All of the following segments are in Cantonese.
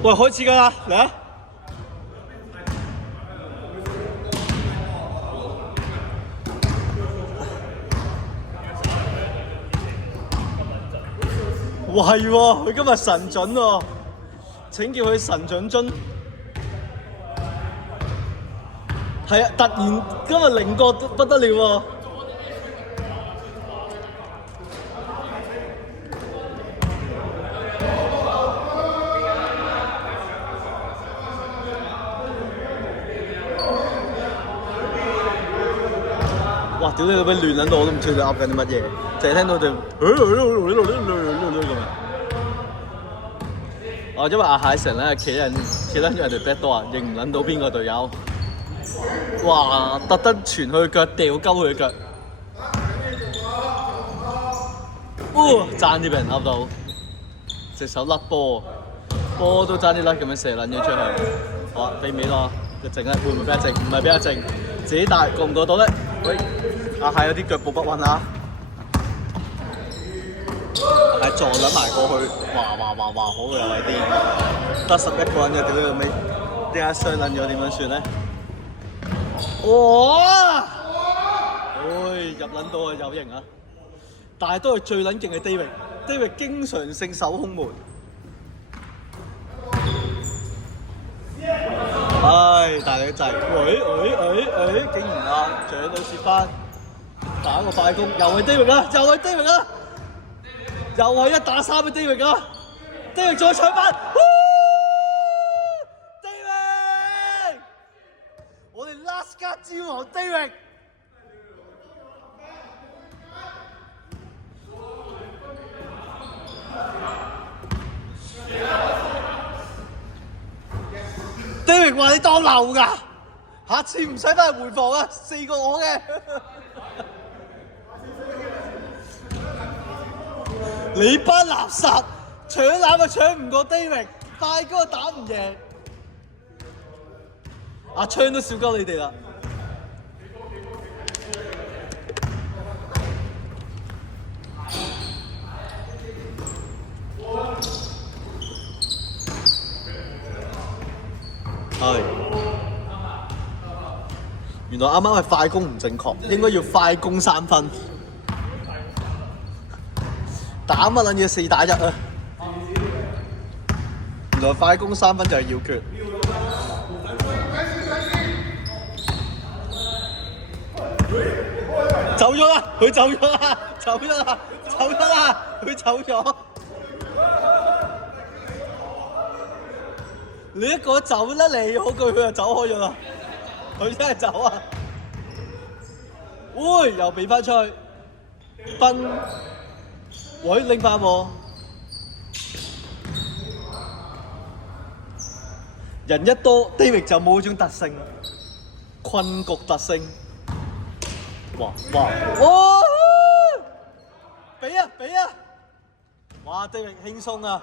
喂，開始㗎啦，嚟啊！哇係喎，佢今日神準喎，請叫佢神準樽。係啊，突然今日靈覺不得了喎。哇！屌你老味亂撚到我都唔知佢噏緊啲乜嘢，淨係聽到就咁啊！哦，因為阿蟹成咧企撚住人哋 back door 啊，認唔撚到邊個隊友。哇！特登傳佢腳掉鳩佢腳，爭啲俾人噏到，隻手甩波，波都爭啲甩咁樣射撚咗出去。好啊，俾面咯，一靜咧會唔會俾一靜？唔係俾一靜，自己帶過唔過到咧？喂，阿蟹有啲腳步不穩啊！係撞撚埋過去，哇！好嘅又係啲，得11個人嘅屌你老味，點解傷撚咗點樣算咧？哇！入撚到啊有型啊！但係都係最撚勁嘅 David 經常性守空門。唉，大力掣，竟然啊，搶到接翻，打個快攻，又係 David 啊，又係1打3嘅 David 啊 ，David 再搶翻，David， 我哋 last 加之王 David。David 話你當流㗎，下次唔使翻去回防啊，4個我嘅。你班垃圾，搶籃就搶唔過 David， 快哥打唔贏，阿昌都笑鳩你哋啦。係，原來啱啱係快攻唔正確，應該要快攻3分。打乜撚嘢4打1啊！原來快攻3分就係要決。走咗啦！佢走咗啦！佢走咗。你一個走啦你，好句佢就走開咗啦。佢真係走啊！喂，又俾翻出去，奔。喂，拎翻喎！人一多 ，David 就冇嗰種特性，困局特性。哇！俾啊！哇 ，David 輕鬆啊！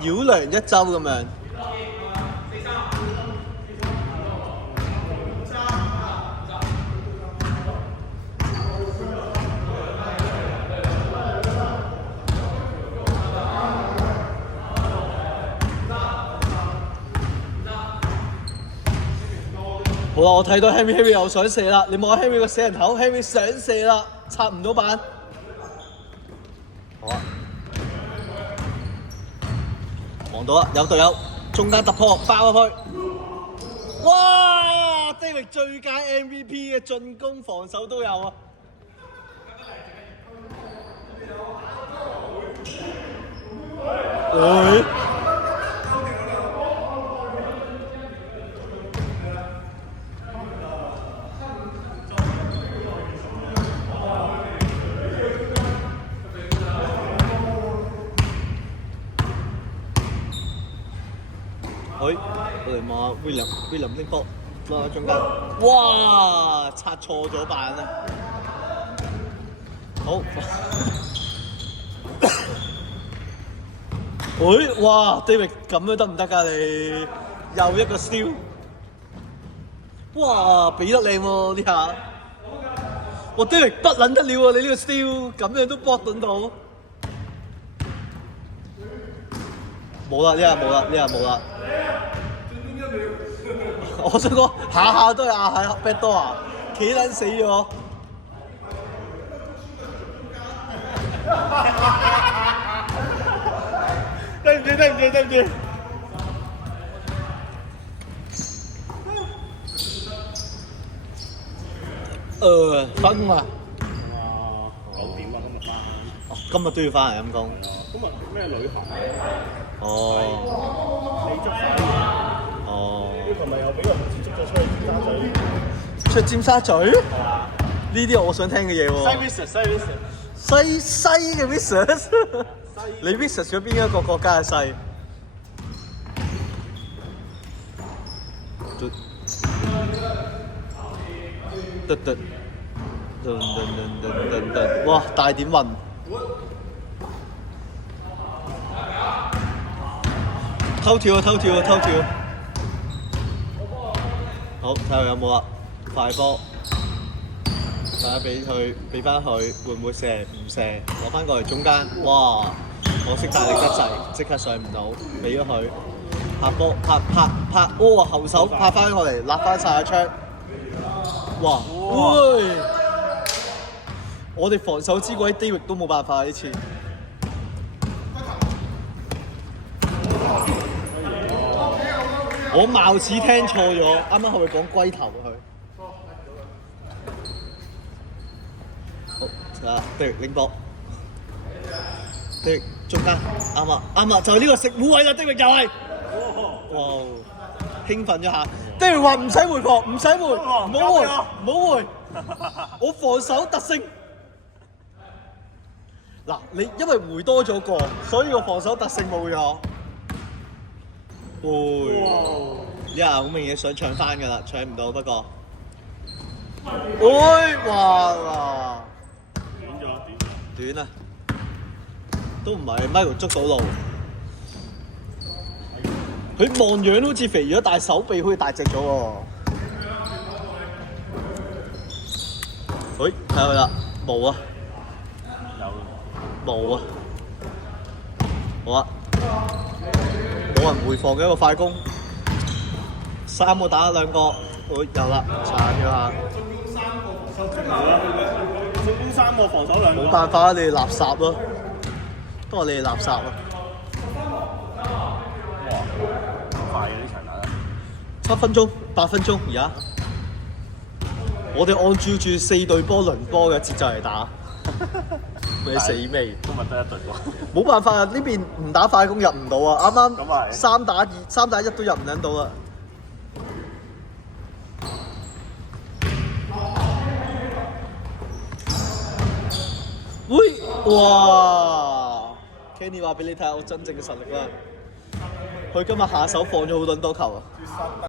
繞梁一周咁樣。好啦，我睇到 Henry 又想射啦，你望下 Henry 個死人頭 ，Henry 想射啦，插唔到板。好啊，望到啦，有隊友中間突破包入去。哇 ！David 最佳 MVP 嘅進攻防守都有啊！我哋望下 William 拎波落喺中間，哇！拆錯咗板啊！好，哇 ！David 咁樣得唔得㗎你？又一個 steal，哇！俾得靚喎呢下，我啲力不撚得了喎！你呢個 steal 咁樣都搏得到，冇啦，呢下冇啦，呢下冇啦。我想講下下都係壓喺 back door 啊，企撚死咗。對唔住，對唔住，對唔住。分啊！哇，9點啊，今日翻。哦，今日都要翻嚟陰公。今日咩旅行？哦。你捉翻。哦。琴日又俾人捉咗出去尖沙咀。出尖沙咀？係啊。呢啲我想聽嘅嘢喎。西嘅 Vicious。你 Vicious 咗邊一個國家嘅西？哇！大點運，偷跳啊！偷跳啊！偷跳！好，睇下有冇啊？快波，大家俾佢，俾翻佢，會唔會射？唔射，攞翻過嚟中間。哇！我識大力得滯，即刻上唔到，俾咗佢。拍波，拍，哦！後手拍翻過嚟，揦翻晒一槍。哇！喂！我哋防守之鬼 David 都冇辦法呢次。我貌似聽錯咗，啱啱係咪講龜頭佢？好，睇下 David 拎波 ，David 中間啱啊，就係呢個食糊位啦 ，David 又係。哇！興奮一下 ，David 話唔使回防，唔使回，唔好回，唔好回，我防守特性。嗱，你因為回多咗個，所以個防守特性冇咗。呢下好明顯想搶翻㗎啦，搶唔到不過。哇！短啊！都唔係 Michael 捉到路。佢望樣好似肥咗，但係手臂好似大隻咗喎。睇下佢啦，冇啊，冇啊，好啊，冇人回防嘅一個快攻，3個打2個，有啦，鏟咗下。總共3個防守2個。冇辦法啊，你哋垃圾咯，都話你哋垃圾咯。快嘅呢場打得7分鐘、8分鐘而家，我哋按照住4隊波輪波嘅節奏嚟打，你死未？今日得1隊波。冇辦法啊！呢邊唔打快攻入唔到啊！啱咁係啱3打1都入唔撚到啦。喂！哇 ！Kenny 話俾你睇下我真正嘅實力啦。佢今日下手放咗好多球啊！